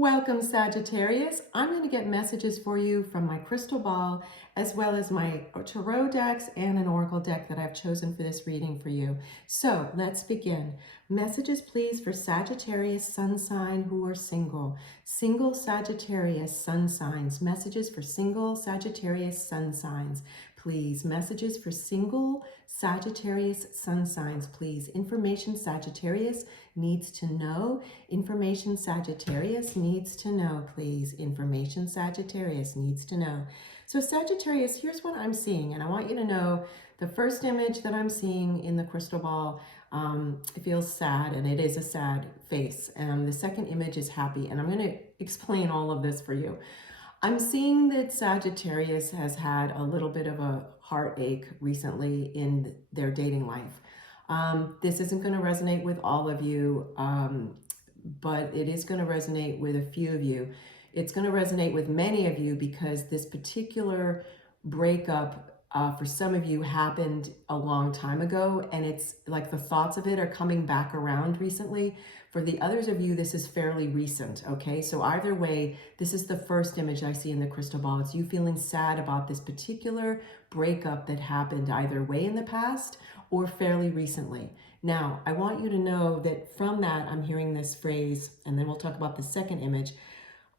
Welcome, Sagittarius. I'm going to get messages for you from my crystal ball, as well as my tarot decks and an oracle deck that I've chosen for this reading for you. So let's begin. Messages, please, for Sagittarius sun sign who are single. Single Sagittarius sun signs. Messages for single Sagittarius sun signs, please. Messages for single Sagittarius sun signs, please. Information Sagittarius needs to know. Information Sagittarius needs to know, please. Information Sagittarius needs to know. So Sagittarius, here's what I'm seeing, and I want you to know the first image that I'm seeing in the crystal ball, it feels sad, and it is a sad face. The second image is happy, and I'm going to explain all of this for you. I'm seeing that Sagittarius has had a little bit of a heartache recently in their dating life. This isn't going to resonate with all of you, but it is going to resonate with a few of you. It's going to resonate with many of you because this particular breakup for some of you happened a long time ago, and it's like the thoughts of it are coming back around recently. For the others of you, this is fairly recent, okay? So either way, this is the first image I see in the crystal ball. It's you feeling sad about this particular breakup that happened either way in the past or fairly recently. Now, I want you to know that from that, I'm hearing this phrase, and then we'll talk about the second image.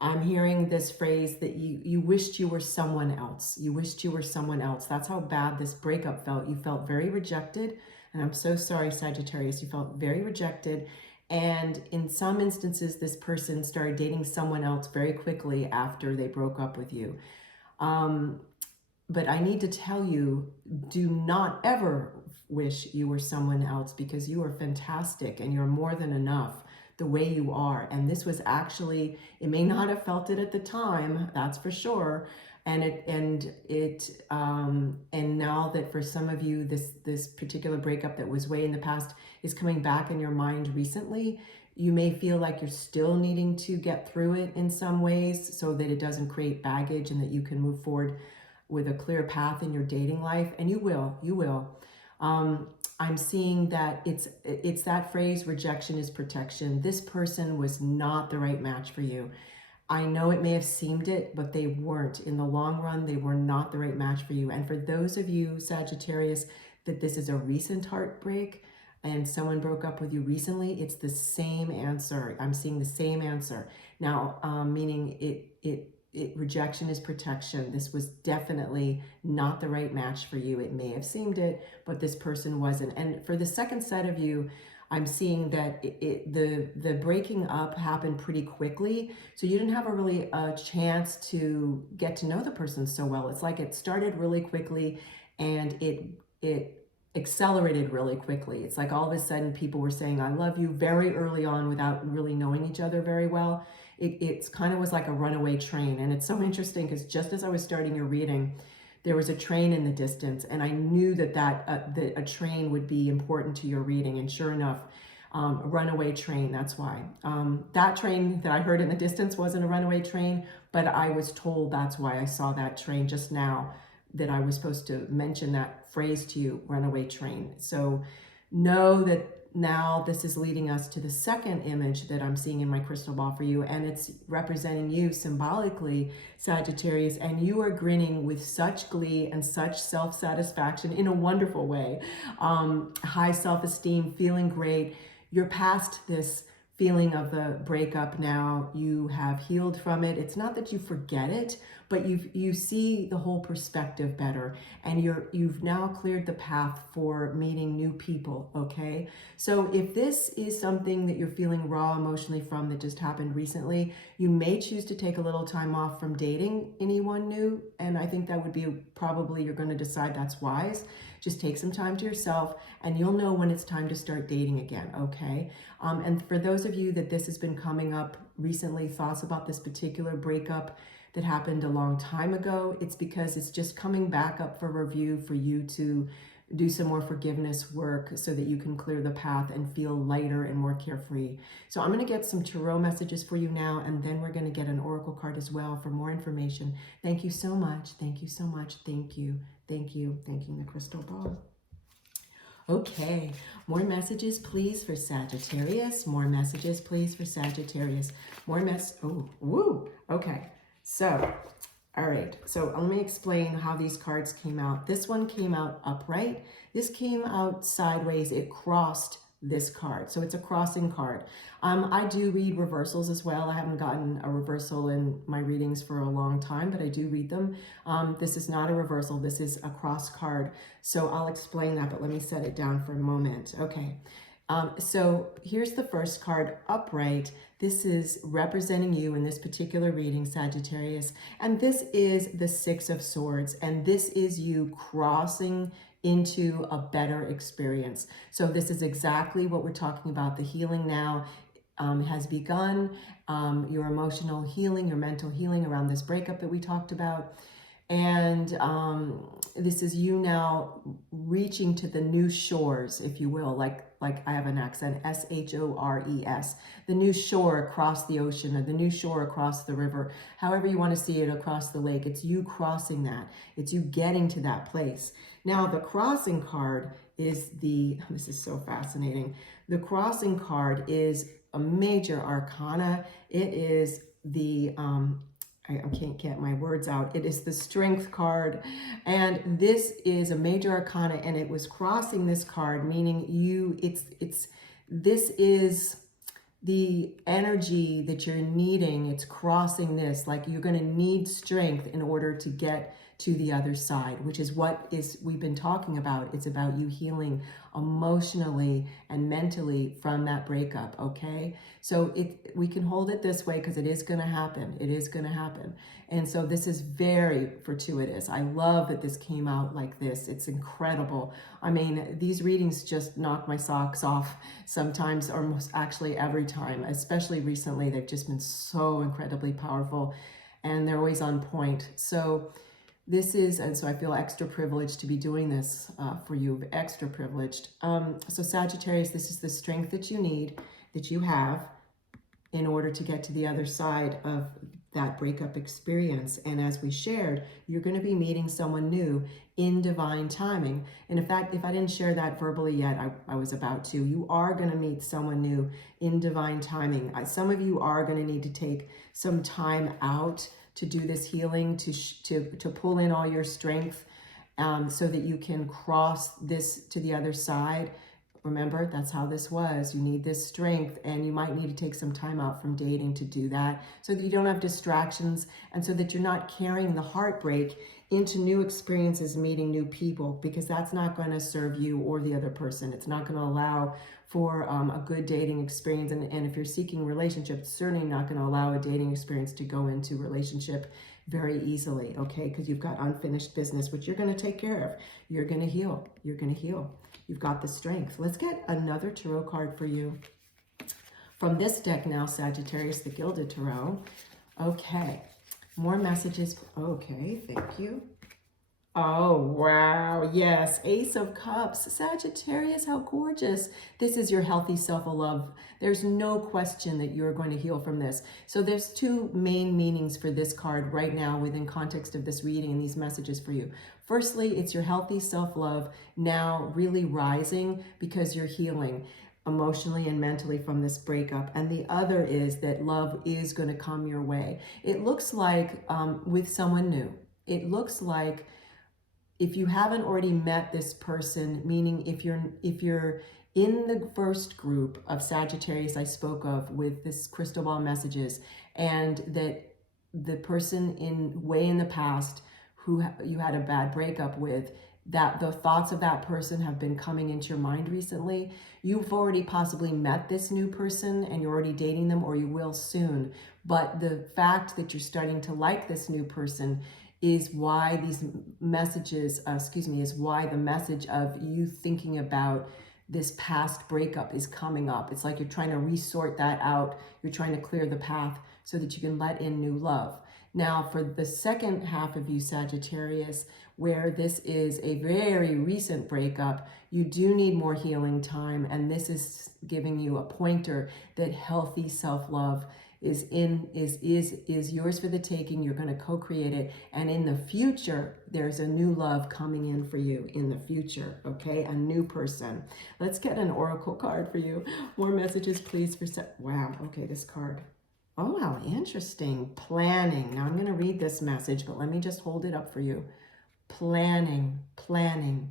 I'm hearing this phrase that you wished you were someone else. You wished you were someone else. That's how bad this breakup felt. You felt very rejected. And I'm so sorry, Sagittarius. You felt very rejected. And in some instances, this person started dating someone else very quickly after they broke up with you. But I need to tell you, do not ever wish you were someone else, because you are fantastic and you're more than enough the way you are. And this was actually, it may not have felt it at the time, that's for sure. And now that for some of you, this particular breakup that was way in the past is coming back in your mind recently, you may feel like you're still needing to get through it in some ways so that it doesn't create baggage and that you can move forward with a clear path in your dating life. And you will. I'm seeing that it's that phrase, rejection is protection. This person was not the right match for you. I know it may have seemed it, but they weren't. In the long run, they were not the right match for you. And for those of you, Sagittarius, that this is a recent heartbreak and someone broke up with you recently, it's the same answer. I'm seeing the same answer. Now, meaning rejection is protection. This was definitely not the right match for you. It may have seemed it, but this person wasn't. And for the second set of you, I'm seeing that the breaking up happened pretty quickly. So you didn't have a chance to get to know the person so well. It's like it started really quickly and it accelerated really quickly. It's like all of a sudden people were saying, I love you very early on without really knowing each other very well. It's kind of was like a runaway train. And it's so interesting because just as I was starting your reading, there was a train in the distance, and I knew that a train would be important to your reading. And sure enough, a runaway train, that's why. That train that I heard in the distance wasn't a runaway train, but I was told that's why I saw that train just now, that I was supposed to mention that phrase to you, runaway train. So know that now this is leading us to the second image that I'm seeing in my crystal ball for you, and it's representing you symbolically, Sagittarius, and you are grinning with such glee and such self-satisfaction in a wonderful way. High self-esteem, feeling great. You're past this feeling of the breakup now. You have healed from it. It's not that you forget it, but you see the whole perspective better, and you've now cleared the path for meeting new people, okay? So if this is something that you're feeling raw emotionally from that just happened recently, you may choose to take a little time off from dating anyone new, and I think that would be probably, you're going to decide that's wise. Just take some time to yourself, and you'll know when it's time to start dating again, okay? And for those of you that this has been coming up recently, thoughts about this particular breakup that happened a long time ago, it's because it's just coming back up for review for you to do some more forgiveness work so that you can clear the path and feel lighter and more carefree. So I'm going to get some tarot messages for you now, and then we're going to get an oracle card as well for more information. Thank you so much. Thank you so much. Thank you. Thank you. Thanking the crystal ball. Okay, more messages, please, for Sagittarius. More messages, please, for Sagittarius. Oh, woo. Okay, so, all right. So let me explain how these cards came out. This one came out upright. This came out sideways. It crossed this card. So it's a crossing card. I do read reversals as well. I haven't gotten a reversal in my readings for a long time, but I do read them. This is not a reversal. This is a cross card. So I'll explain that, but let me set it down for a moment. Okay. So here's the first card, upright. This is representing you in this particular reading, Sagittarius. And this is the Six of Swords. And this is you crossing into a better experience. So this is exactly what we're talking about. The healing now has begun. Your emotional healing, your mental healing around this breakup that we talked about. And this is you now reaching to the new shores, if you will, like I have an accent, S-H-O-R-E-S, the new shore across the ocean, or the new shore across the river, however you want to see it, across the lake. It's you crossing that. It's you getting to that place. Now, the crossing card is this is so fascinating. The crossing card is a major arcana. It is the, I can't get my words out. It is the Strength card. And this is a major arcana, and it was crossing this card, meaning this is the energy that you're needing. It's crossing this, like you're going to need strength in order to get to the other side, which is what we've been talking about. It's about you healing emotionally and mentally from that breakup, okay? So we can hold it this way because it is going to happen. It is going to happen. And so this is very fortuitous. I love that this came out like this. It's incredible. I mean, these readings just knock my socks off sometimes, or most actually every time, especially recently. They've just been so incredibly powerful, and they're always on point. So and so I feel extra privileged to be doing this for you, extra privileged. So Sagittarius, this is the strength that you need, that you have in order to get to the other side of that breakup experience. And as we shared, you're going to be meeting someone new in divine timing. And in fact, if I didn't share that verbally yet, I was about to. You are going to meet someone new in divine timing. Some of you are going to need to take some time out to do this healing, to pull in all your strength, so that you can cross this to the other side. Remember, that's how this was. You need this strength, and you might need to take some time out from dating to do that, so that you don't have distractions, and so that you're not carrying the heartbreak into new experiences, meeting new people, because that's not going to serve you or the other person. It's not going to allow for a good dating experience. And if you're seeking a relationship, it's certainly not going to allow a dating experience to go into relationship very easily, okay? Because you've got unfinished business, which you're going to take care of. You're going to heal. You're going to heal. You've got the strength. Let's get another tarot card for you from this deck now, Sagittarius, the Gilded Tarot. Okay. More messages. Okay, thank you. Oh, wow. Yes. Ace of Cups. Sagittarius, how gorgeous. This is your healthy self-love. There's no question that you're going to heal from this. So there's two main meanings for this card right now within context of this reading and these messages for you. Firstly, it's your healthy self-love now really rising because you're healing emotionally and mentally from this breakup. And the other is that love is going to come your way. It looks like with someone new. It looks like if you haven't already met this person, meaning if you're in the first group of Sagittarius I spoke of with this crystal ball messages, and that the person in the past who you had a bad breakup with, that the thoughts of that person have been coming into your mind recently, you've already possibly met this new person and you're already dating them, or you will soon. But the fact that you're starting to like this new person is why these messages, is why the message of you thinking about this past breakup is coming up. It's like you're trying to resort that out. You're trying to clear the path so that you can let in new love. Now, for the second half of you, Sagittarius, where this is a very recent breakup, you do need more healing time. And this is giving you a pointer that healthy self-love is yours for the taking. You're going to co-create it, and in the future there's a new love coming in for you in the future. Okay, a new person. Let's get an oracle card for you. More messages please for wow. Okay, this card. Oh, how interesting. Planning. Now I'm going to read this message, but let me just hold it up for you. Planning, planning.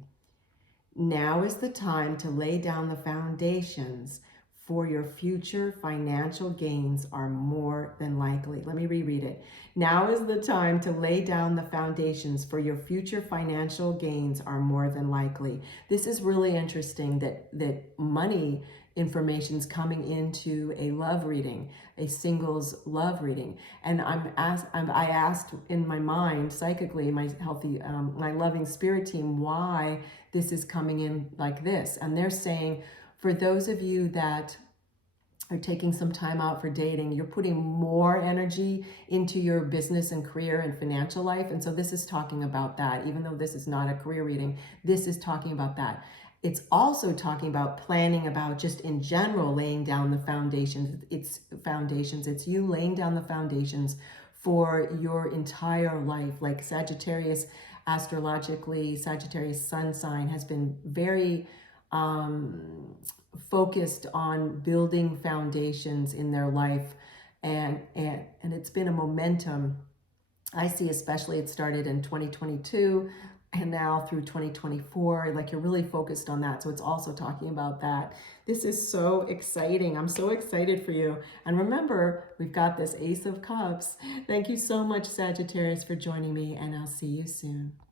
Now is the time to lay down the foundations for your future financial gains are more than likely. Let me reread it. Now is the time to lay down the foundations for your future financial gains are more than likely. This is really interesting that money information is coming into a love reading, a singles love reading. And I asked in my mind, psychically, my healthy, my loving spirit team, why this is coming in like this. And they're saying, for those of you that are taking some time out for dating, you're putting more energy into your business and career and financial life. And so this is talking about that. Even though this is not a career reading, this is talking about that. It's also talking about planning, about just in general laying down the foundations. It's you laying down the foundations for your entire life. Like Sagittarius, astrologically, Sagittarius sun sign has been very focused on building foundations in their life, and it's been a momentum. I see, especially it started in 2022 and now through 2024, like you're really focused on that. So it's also talking about that. This is so exciting. I'm so excited for you. And remember, we've got this Ace of Cups. Thank you so much, Sagittarius, for joining me, and I'll see you soon.